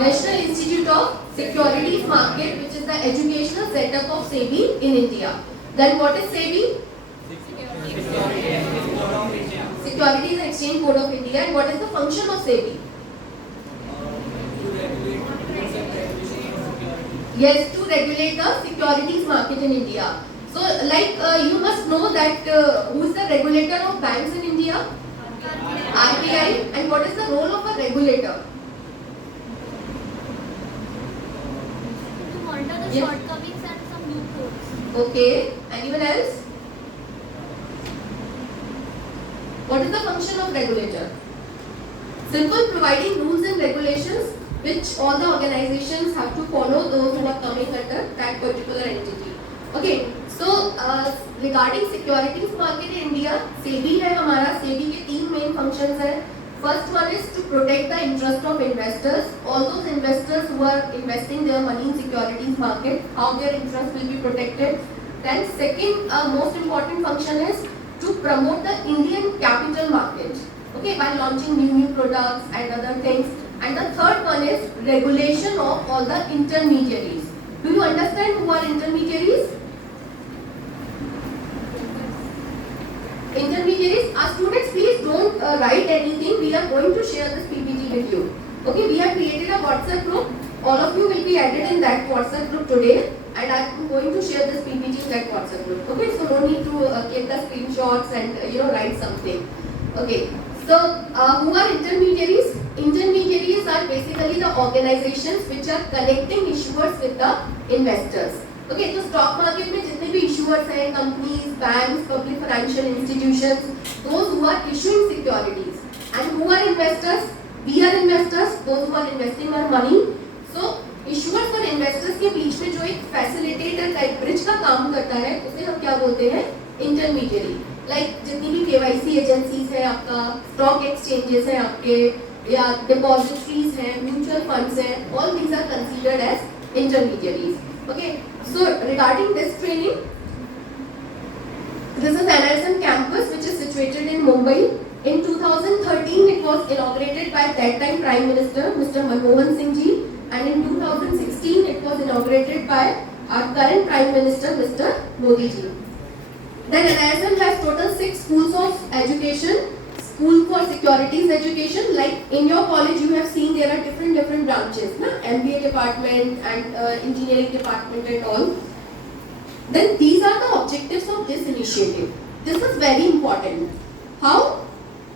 National Institute of Securities Market, which is the educational setup of SEBI in India. Then what is SEBI? Securities and Exchange Board of India. And what is the function of SEBI? Yes, to regulate the securities market in India. So, like you must know that who is the regulator of banks in India? RBI. And what is the role of a regulator? To monitor the Yes. shortcomings and some loopholes. Okay. Anyone else? What is the function of regulator? Simple, providing rules and regulations which all the organizations have to follow, those who are coming under that particular entity. Okay, so regarding securities market in India, SEBI है हमारा. SEBI के 3 main functions हैं. First one is to protect the interest of investors. All those investors who are investing their money in securities market, how their interest will be protected. Then second most important function is to promote the Indian capital market. Okay, by launching new products and other things. And the third one is regulation of all the intermediaries. Do you understand who are intermediaries? Intermediaries. Students, please don't write anything. We are going to share this PPT with you. Okay, we have created a WhatsApp group. All of you will be added in that WhatsApp group today, and I am going to share this PPT in that WhatsApp group. Okay, so no need to click the screenshots and write something. Okay, so who are intermediaries? Intermediaries are basically the organizations which are connecting issuers with the investors. Okay, तो stock market में जितने भी issuers हैं, companies, banks, public financial institutions, those who are issuing securities, and who are investors? We are investors, those who are investing our money. So issuers और investors के बीच में जो एक facilitator type bridge का काम करता है, उसे हम क्या बोलते हैं? Intermediary. Like जितनी भी KYC agencies हैं आपका, stock exchanges हैं आपके, या depositories हैं, mutual funds हैं, all these are considered as intermediaries. Okay, so regarding this training, this is NISM campus which is situated in Mumbai. In 2013, it was inaugurated by that time Prime Minister Mr. Manmohan Singh ji, and in 2016, it was inaugurated by our current Prime Minister Mr. Modi ji. Then NISM has total 6 schools of education. School for securities education, like in your college you have seen there are different branches, na? MBA department and engineering department and all. Then these are the objectives of this initiative. This is very important. How?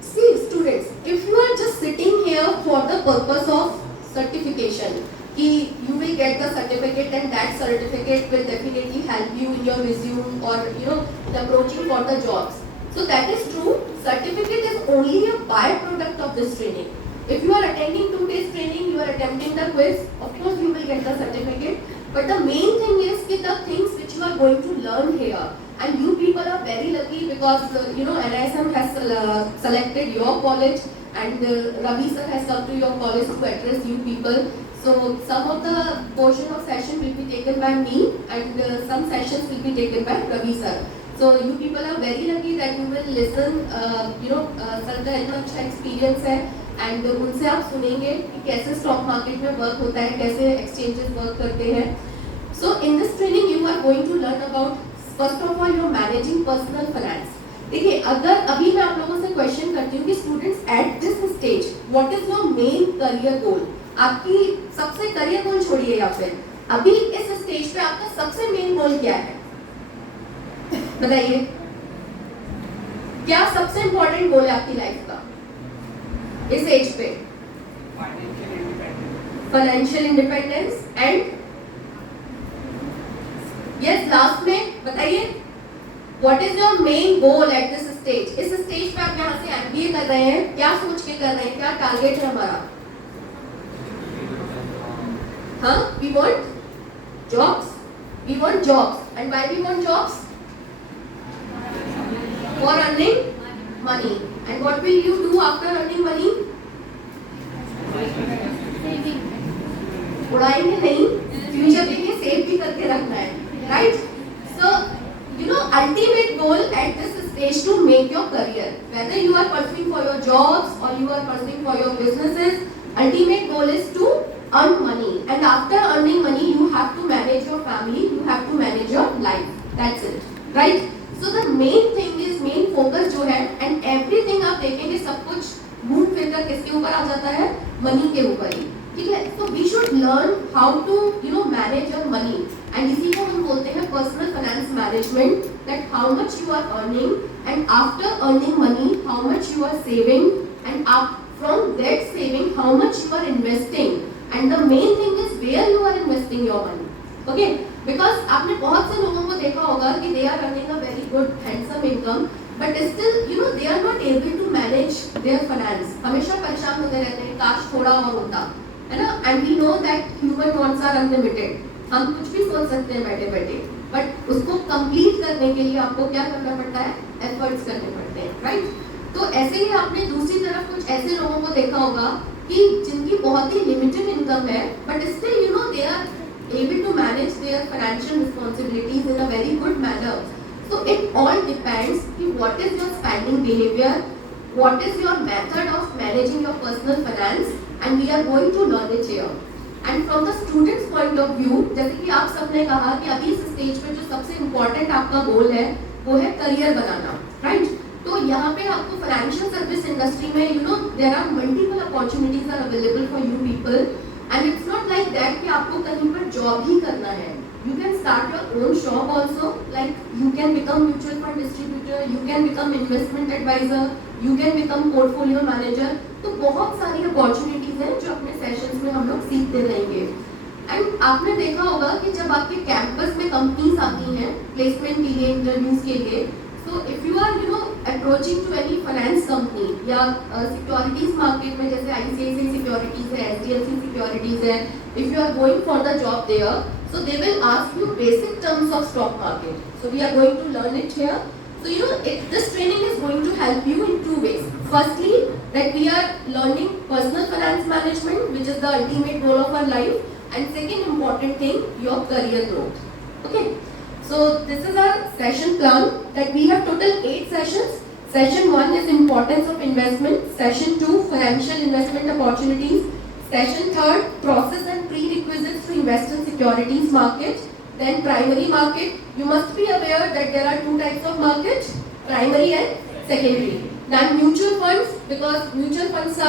See students, if you are just sitting here for the purpose of certification, कि you will get the certificate and that certificate will definitely help you in your resume or approaching for the jobs. So that is true. Certificate is only a byproduct of this training. If you are attending 2 days training, you are attempting the quiz, of course you will get the certificate. But the main thing is that the things which you are going to learn here, and you people are very lucky because NISM has selected your college, and Ravi sir has come to your college to address you people. So some of the portion of session will be taken by me, and some sessions will be taken by Ravi sir. So you people are very lucky that you will listen. Sir का इतना अच्छा experience है, and उनसे आप सुनेंगे कि कैसे stock market में वर्क होता है, कैसे एक्सचेंजेस वर्क करते हैं. So in this training you are going to learn about first of all your managing personal finance. देखिए, अगर अभी मैं आप लोगों से क्वेश्चन करती हूँ कि students at this stage what is your main career goal. आपकी सबसे करियर गोल छोड़िए, या फिर अभी इस स्टेज पे आपका सबसे मेन गोल क्या है, बताइए. क्या सबसे इंपॉर्टेंट गोल है आपकी लाइफ का इस एज पे? Financial independence. And yes, last में बताइए what is your main goal at this stage. इस स्टेज पे आप यहाँ से एमबीए कर रहे हैं, क्या सोच के कर रहे हैं, क्या टारगेट है हमारा? हाँ, we want jobs. And why we want jobs? For earning money. And what will you do after earning money? उड़ाएंगे नहीं, फ्यूचर के लिए सेव भी करके रखना है, right? So ultimate goal at this stage to make your career, whether you are pursuing for your jobs or you are pursuing for your businesses, ultimate goal is to earn money, and after earning money you have to manage your family, you have to manage your life. That's it, right? So the main thing is, main focus जो है, and everything आप देखेंगे सब कुछ घूम फिर कर किसके ऊपर आ जाता है, मनी के ऊपर ही, ठीक है? So we should learn how to manage your money, and इसी को हम बोलते हैं personal finance management, that how much you are earning, and after earning money how much you are saving, and from that saving how much you are investing, and the main thing is where you are investing your money. Okay, because आपने बहुत से लोगों को देखा होगा कि they are earning a very good handsome income, but still they are not able to manage their finance. हमेशा परेशान होते रहते हैं, काश थोड़ा और होता, है ना? And we know that human wants are unlimited. हम कुछ भी सोच सकते हैं बैठे बैठे, बट उसको कंप्लीट करने के लिए आपको क्या करना पड़ता है, एफर्ट्स करने पड़ते हैं, राइट? तो ऐसे ही आपने दूसरी तरफ कुछ ऐसे लोगों को देखा होगा कि जिनकी बहुत ही लिमिटेड इनकम है, but still they are able to manage their financial responsibilities in a very good manner. So it all depends कि what is your spending behavior, what is your method of managing your personal finance, and we are going to learn it here. And from the student's point of view, जैसे कि आप सबने कहा कि अभी इस stage पे जो सबसे इम्पोर्टेंट आपका गोल है वो है करियर बनाना, राइट? तो यहाँ पे आपको फाइनेंशियल सर्विस इंडस्ट्री में there are multiple opportunities are available for you people, and it's not like that कि आपको कहीं पर जॉब ही करना है. You can start your own shop also, like you can become mutual fund distributor, you can become investment advisor, you can become portfolio manager. तो बहुत सारी opportunities हैं जो अपने सेशंस में हम लोग सीखते रहेंगे. एंड आपने देखा होगा कि जब आपके कैंपस में कंपनीज आती हैं प्लेसमेंट के लिए, इंटरव्यूज के लिए, so if you are approaching to any finance company या सिक्योरिटीज मार्केट में जैसे ICICI सिक्योरिटीज है, HDFC सिक्योरिटीज है, if you are going for the job there, so they will ask you basic terms of stock market. So we are going to learn it here. So this training is going to help you in two ways. Firstly, that we are learning personal finance management, which is the ultimate goal of our life, and second important thing, your career growth. Okay. So this is our session plan, that we have total 8 sessions. Session 1 is importance of investment. Session 2 financial investment opportunities. Session 3 process and prerequisites to invest in securities market. Then primary market. You must be aware that there are 2 types of market, primary and secondary. Then mutual funds, because mutual funds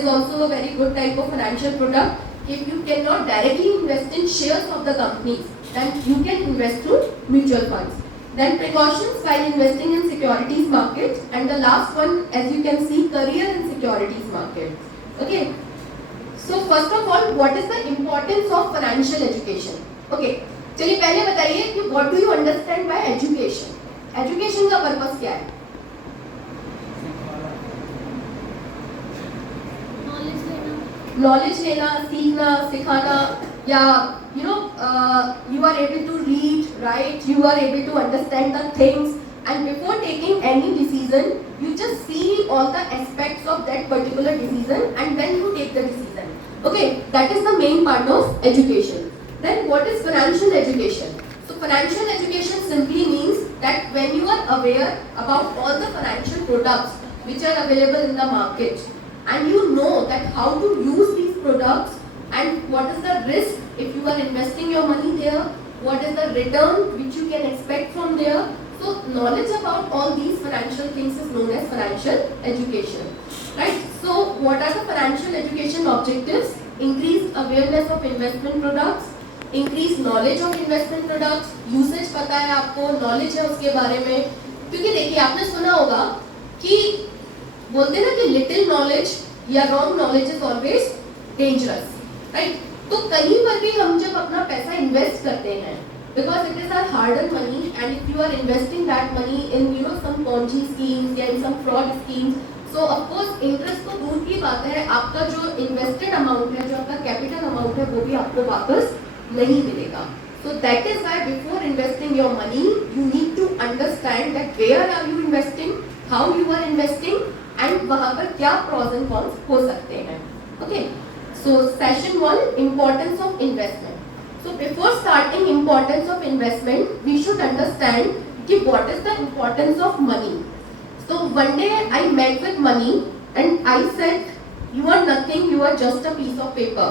is also a very good type of financial product. If you cannot directly invest in shares of the companies, then you can invest through mutual funds. Then precautions while investing in securities market, and the last one, as you can see, career in securities market. Okay. So first of all, what is the importance of financial education? Okay. चलिए पहले बताइए कि what do you understand by education? Education का purpose क्या है? Knowledge लेना, सीखना, सिखाना, या you are able to read, write, you are able to understand the things, and before taking any decision you just see all the aspects of that particular decision, and then you take the decision. Okay, that is the main part of education. Then what is financial education? So financial education simply means that when you are aware about all the financial products which are available in the market, and you know that how to use these products, and what is the risk if you are investing your money there, what is the return which you can expect from there. So knowledge about all these financial things is known as financial education, right? So what are the financial education objectives? Increase awareness of investment products, increase knowledge of investment products, usage पता है आपको, knowledge है उसके बारे में, क्योंकि देखिए आपने सुना होगा कि बोलते ना कि लिटिल नॉलेज या wrong knowledge is always dangerous, right? तो कहीं पर भी हम जब अपना पैसा इन्वेस्ट करते हैं, because it is our hard earn money, and if you are investing that money in some Ponzi schemes या in some fraud schemes, so of course interest तो दूर की बात है, आपका जो इन्वेस्टेड अमाउंट है, जो आपका कैपिटल अमाउंट है, वो भी आपको वापस नहीं मिलेगा. So that is why before investing your money, you need to understand that where are you investing, how you are investing, and वहाँ पर क्या pros and cons हो सकते हैं. Okay. So session 1, importance of investment. So before starting importance of investment, we should understand कि what is the importance of money. So one day I met with money and I said, you are nothing, you are just a piece of paper.